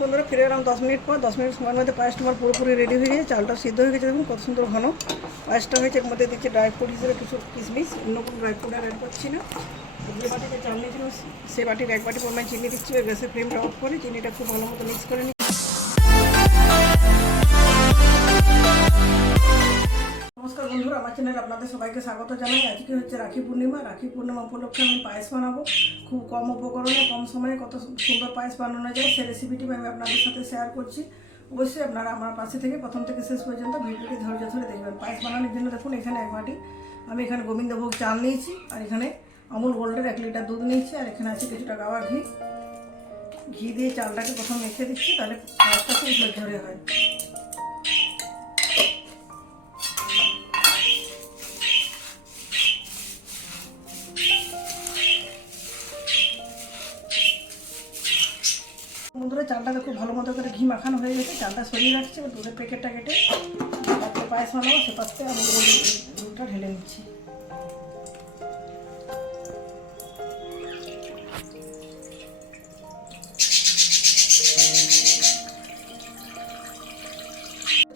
বন্ধুরা ফিরে এলাম 10 মিনিট পর। 10 মিনিট সময়ের মধ্যে পায়েসটা আমার পুরোপুরি রেডি হয়ে গেছে। চালটা সিদ্ধ হয়ে গেছে, দেখুন কত সুন্দর ঘন পায়েসটা হয়েছে। এর মধ্যে দিচ্ছি ড্রাই ফ্রুট হিসেবে কিছু কিশমিশ, অন্য কোনো ড্রাই ফ্রুট আর অ্যাড করছি না। যে বাটিতে চাল নিয়েছিলাম সে বাটির 1 বাটি পরিমাণ চিনি দিচ্ছি। গ্যাসের ফ্লেমটা অফ করে চিনিটা খুব ভালো মতো মিক্স করে নিচ্ছি। নমস্কার বন্ধুরা, আমার চ্যানেলে আপনাদের সবাইকে স্বাগত জানাই। আজকে হচ্ছে রাখি পূর্ণিমা। রাখি পূর্ণিমা উপলক্ষে আমি পায়েস বানাবো। খুব কম উপকরণে কম সময়ে কত সুন্দর পায়েস বানানো যায় সেই রেসিপিটি আমি আপনাদের সাথে শেয়ার করছি। অবশ্যই আপনারা আমার পাশে থেকে প্রথম থেকে শেষ পর্যন্ত ভিডিওটি ধৈর্য ধরে দেখবেন। পায়েস বানানোর জন্য দেখুন এখানে 1 বাটি আমি এখানে গোবিন্দভোগ চাল নিয়েছি, আর এখানে আমুল গোল্ডের 1 লিটার দুধ নিয়েছি, আর এখানে আছে কিছুটা গাওয়া ঘি দিয়ে চালটাকে প্রথম মেখে দিচ্ছি, তাহলে পায়েসটা খুব ঝরঝরে হয়। বন্ধুরা চালটাকে খুব ভালো মতো করে ঘি মাখানো হয়ে গেছে। চালটা সরিয়ে রাখছি, এবার দুধের প্যাকেটটা কেটে পাত্রে পায়েস বানাবো সে পাত্রে আমি দুধটা ঢেলে নিচ্ছি।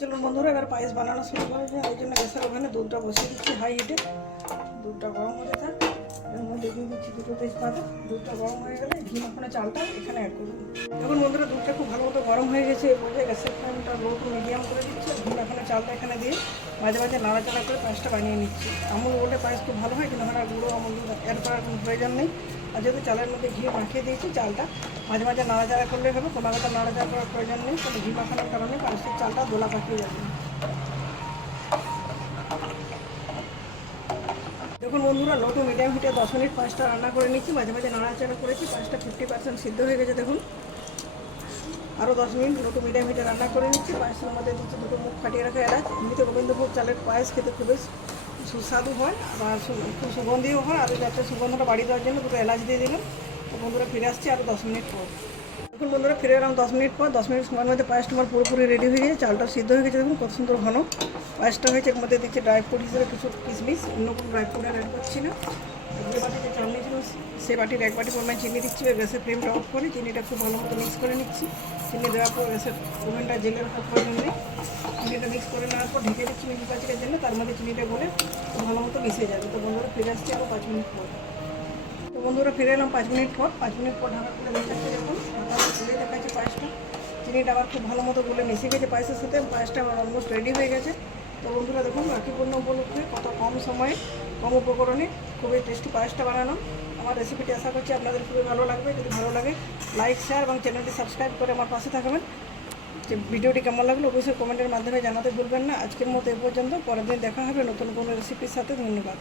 চলুন বন্ধুরা এবার পায়েস বানানো শুরু করে দিই। ওই জন্য গ্যাসের ওখানে দুধটা বসিয়ে দিচ্ছি হাই হিটে। দুধটা গরম হতে থাক, এর মধ্যে দিয়ে দিচ্ছি 2 তেজপাতা। দুধটা গরম হয়ে গেলে ঘি মাখানো চালটা এখানে অ্যাড করব। দেখুন বন্ধুরা দুধটা খুব ভালো মতো গরম হয়ে গেছে। এর মধ্যে গ্যাসের ফ্লেমটা লো টু মিডিয়াম করে দিচ্ছি। ঘি মাখানো চালটা এখানে দিয়ে মাঝে মাঝে নাড়াচাড়া করে পায়েসটা বানিয়ে নিচ্ছি। আমুল গোল্ডের পায়েস খুব ভালো হয়, কিন্তু এখানে গুঁড়ো আমুল দুধ অ্যাড করার কোনো প্রয়োজন নেই। আর যেহেতু চালের মধ্যে ঘি মাখিয়ে দিয়েছি, চালটা মাঝে মাঝে নাড়াচাড়া করলে হবে, ক্রমাগত নাড়াচাড়া করার প্রয়োজন নেই। কারণ ঘি মাখানোর কারণে পায়েসের চালটা দোলা পাকিয়ে যাবে। দেখুন বন্ধুরা লো টু মিডিয়াম হিটে 10 মিনিট পায়েসটা রান্না করে নিচ্ছি। মাঝে মাঝে নাড়াচাড়া করেছি। পায়েসটা 50% সিদ্ধ হয়ে গেছে। দেখুন আরও 10 মিনিট লো টু মিডিয়াম হিটে রান্না করে নিচ্ছি। পায়েসের মধ্যে দিচ্ছি 2 মুখ ফাটিয়ে রাখা এলাচ। এমনিতে গোবিন্দভোগ চালের পায়েস খেতে খুবই সুস্বাদু হয়, আর খুব সুগন্ধিও হয়। আর যাতে সুগন্ধটা বাড়িয়ে দেওয়ার জন্য 2 এলাচ দিয়ে দিলাম। তো বন্ধুরা ফিরে আসছি আরও 10 মিনিট পর। দেখুন বন্ধুরা ফিরে এলাম 10 মিনিট পর। 10 মিনিট সময়ের মধ্যে পায়েসটা আমার পুরোপুরি রেডি হয়ে গেছে। চালটা সিদ্ধ হয়ে গেছে, দেখুন কত সুন্দর ঘন পায়েসটা হয়েছে। এর মধ্যে দিচ্ছি ড্রাই ফ্রুট হিসেবে কিছু কিশমিশ, অন্য কোনো ড্রাই ফ্রুট আর অ্যাড করছি না। যে বাটিতে চাল নিয়েছিলাম সে বাটির 1 বাটি পরিমাণ চিনি দিচ্ছি। গ্যাসের ফ্লেমটা অফ করে চিনিটা খুব ভালো মতো মিক্স করে নিচ্ছি। চিনি দেওয়ার পর গ্যাসের ওভেনটা জেলে রাখার প্রয়োজন নেই। চিনিটা মিক্স করে নেওয়ার পর ঢেকে দিচ্ছি মিনিট 5-এর জন্য। তার মধ্যে চিনিটা গলে খুব ভালো মতো মিশে যাবে। তো বন্ধুরা ফিরে আসছি আরও 5 মিনিট পর। তো বন্ধুরা ফিরে এলাম 5 মিনিট পর। 5 মিনিট পর ঢাকা খুলে দেখাচ্ছি, দেখুন খুলে দেখাচ্ছি পায়েসটা। চিনিটা আবার খুব ভালো মতো গুলে মিশে গেছে পায়েসের সাথে। পায়েসটা আমার অলমোস্ট রেডি হয়ে গেছে। তো বন্ধুরা দেখুন রাখি পূর্ণিমা উপলক্ষে কত কম সময়ে কম উপকরণে খুবই টেস্টি পায়েসটা বানানো। আমার রেসিপিটি আশা করছি আপনাদের খুবই ভালো লাগবে। যদি ভালো লাগে লাইক শেয়ার এবং চ্যানেলটি সাবস্ক্রাইব করে আমার পাশে থাকবেন। যে ভিডিওটি কেমন লাগলো অবশ্যই কমেন্টের মাধ্যমে জানাতে ভুলবেন না। আজকের মতো এ পর্যন্ত। পরের দিন দেখা হবে নতুন কোনো রেসিপির সাথে। ধন্যবাদ।